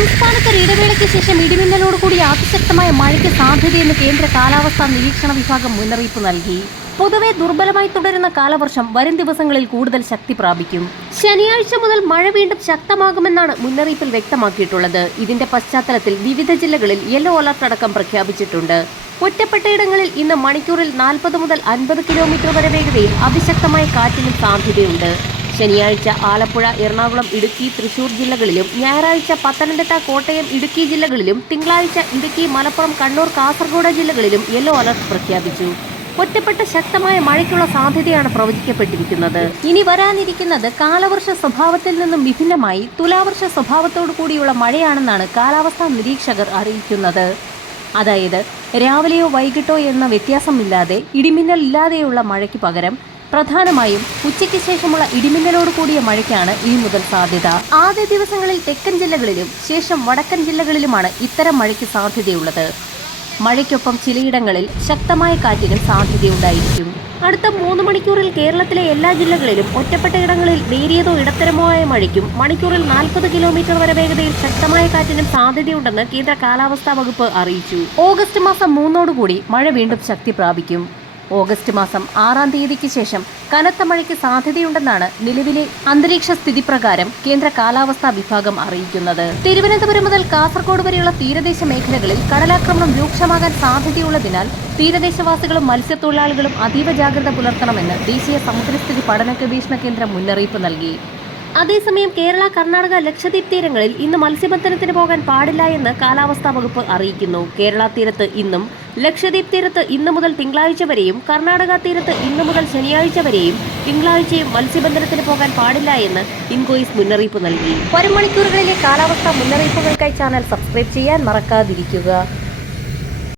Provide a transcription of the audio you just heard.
സംസ്ഥാനത്ത് ഇടവേളയ്ക്ക് ശേഷം ഇടിമിന്നലോട് കൂടി അതിശക്തമായ മഴയ്ക്ക് സാധ്യതയെന്ന് കേന്ദ്ര കാലാവസ്ഥാ നിരീക്ഷണ വിഭാഗം മുന്നറിയിപ്പ് നൽകി. പൊതുവെ ദുർബലമായി തുടരുന്ന കാലവർഷം വരും ദിവസങ്ങളിൽ കൂടുതൽ ശക്തി പ്രാപിക്കും. ശനിയാഴ്ച മുതൽ മഴ വീണ്ടും ശക്തമാകുമെന്നാണ് മുന്നറിയിപ്പിൽ വ്യക്തമാക്കിയിട്ടുള്ളത്. ഇതിന്റെ പശ്ചാത്തലത്തിൽ വിവിധ ജില്ലകളിൽ യെല്ലോ അലർട്ട് അടക്കം പ്രഖ്യാപിച്ചിട്ടുണ്ട്. ഒറ്റപ്പെട്ടയിടങ്ങളിൽ ഇന്ന് മണിക്കൂറിൽ നാൽപ്പത് മുതൽ അൻപത് കിലോമീറ്റർ വരെ വേഗതയിൽ അതിശക്തമായ കാറ്റിനും സാധ്യതയുണ്ട്. ശനിയാഴ്ച ആലപ്പുഴ എറണാകുളം ഇടുക്കി തൃശൂർ ജില്ലകളിലും ഞായറാഴ്ച പത്തനംതിട്ട കോട്ടയം ഇടുക്കി ജില്ലകളിലും തിങ്കളാഴ്ച ഇടുക്കി മലപ്പുറം കണ്ണൂർ കാസർഗോഡ് ജില്ലകളിലും യെല്ലോ അലർട്ട് പ്രഖ്യാപിച്ചു. ഒറ്റപ്പെട്ട ശക്തമായ മഴയ്ക്കുള്ള സാധ്യതയാണ് പ്രവചിക്കപ്പെട്ടിരിക്കുന്നത്. ഇനി വരാനിരിക്കുന്നത് കാലവർഷ സ്വഭാവത്തിൽ നിന്നും വിഭിന്നമായി തുലാവർഷ സ്വഭാവത്തോടു കൂടിയുള്ള മഴയാണെന്നാണ് കാലാവസ്ഥാ നിരീക്ഷകർ അറിയിക്കുന്നത്. അതായത് രാവിലെയോ വൈകിട്ടോ എന്ന വ്യത്യാസമില്ലാതെ ഇടിമിന്നൽ ഇല്ലാതെയുള്ള മഴയ്ക്ക് പകരം പ്രധാനമായും ഉച്ചയ്ക്ക് ശേഷമുള്ള ഇടിമിന്നലോട് കൂടിയ മഴയ്ക്കാണ് ഇനി മുതൽ സാധ്യത. ആദ്യ ദിവസങ്ങളിൽ തെക്കൻ ജില്ലകളിലും ശേഷം വടക്കൻ ജില്ലകളിലുമാണ് ഇത്തരം മഴയ്ക്ക് സാധ്യതയുള്ളത്. മഴയ്ക്കൊപ്പം ചിലയിടങ്ങളിൽ ശക്തമായ കാറ്റിനും സാധ്യതയുണ്ടായിരിക്കും. അടുത്ത മൂന്ന് മണിക്കൂറിൽ കേരളത്തിലെ എല്ലാ ജില്ലകളിലും ഒറ്റപ്പെട്ട ഇടങ്ങളിൽ നേരിയതോ ഇടത്തരമോ ആയ മഴയ്ക്കും മണിക്കൂറിൽ നാൽപ്പത് കിലോമീറ്റർ വരെ വേഗതയിൽ ശക്തമായ കാറ്റിനും സാധ്യതയുണ്ടെന്ന് കേന്ദ്ര കാലാവസ്ഥാ വകുപ്പ് അറിയിച്ചു. ഓഗസ്റ്റ് മാസം മൂന്നോടുകൂടി മഴ വീണ്ടും ശക്തി പ്രാപിക്കും. ഓഗസ്റ്റ് മാസം ആറാം തീയതിക്ക് ശേഷം കനത്ത മഴയ്ക്ക് സാധ്യതയുണ്ടെന്നാണ് നിലവിലെ അന്തരീക്ഷ സ്ഥിതി പ്രകാരം കേന്ദ്ര കാലാവസ്ഥാ വിഭാഗം അറിയിക്കുന്നത്. തിരുവനന്തപുരം മുതൽ കാസർഗോഡ് വരെയുള്ള തീരദേശ മേഖലകളിൽ കടലാക്രമണം രൂക്ഷമാകാൻ സാധ്യതയുള്ളതിനാൽ തീരദേശവാസികളും മത്സ്യത്തൊഴിലാളികളും അതീവ ജാഗ്രത പുലർത്തണമെന്ന് ദേശീയ സമുദ്രസ്ഥിതി പഠന ഗവേഷണ കേന്ദ്രം മുന്നറിയിപ്പ് നൽകി. അതേസമയം കേരള കർണാടക ലക്ഷദ്വീപ് തീരങ്ങളിൽ ഇന്ന് മത്സ്യബന്ധനത്തിന് പോകാൻ പാടില്ല എന്ന് കാലാവസ്ഥാ വകുപ്പ് അറിയിക്കുന്നു. കേരള തീരത്ത് ഇന്നും ലക്ഷദ്വീപ് തീരത്ത് ഇന്ന് മുതൽ തിങ്കളാഴ്ച വരെയും കർണാടക തീരത്ത് ഇന്ന് മുതൽ ശനിയാഴ്ച വരെയും തിങ്കളാഴ്ചയും മത്സ്യബന്ധനത്തിന് പോകാൻ പാടില്ല എന്ന് ഇൻകോയിസ് മുന്നറിയിപ്പ് നൽകി. വരും മണിക്കൂറുകളിലെ കാലാവസ്ഥാ മുന്നറിയിപ്പുകൾക്കായി ചാനൽ സബ്സ്ക്രൈബ് ചെയ്യാൻ മറക്കാതിരിക്കുക.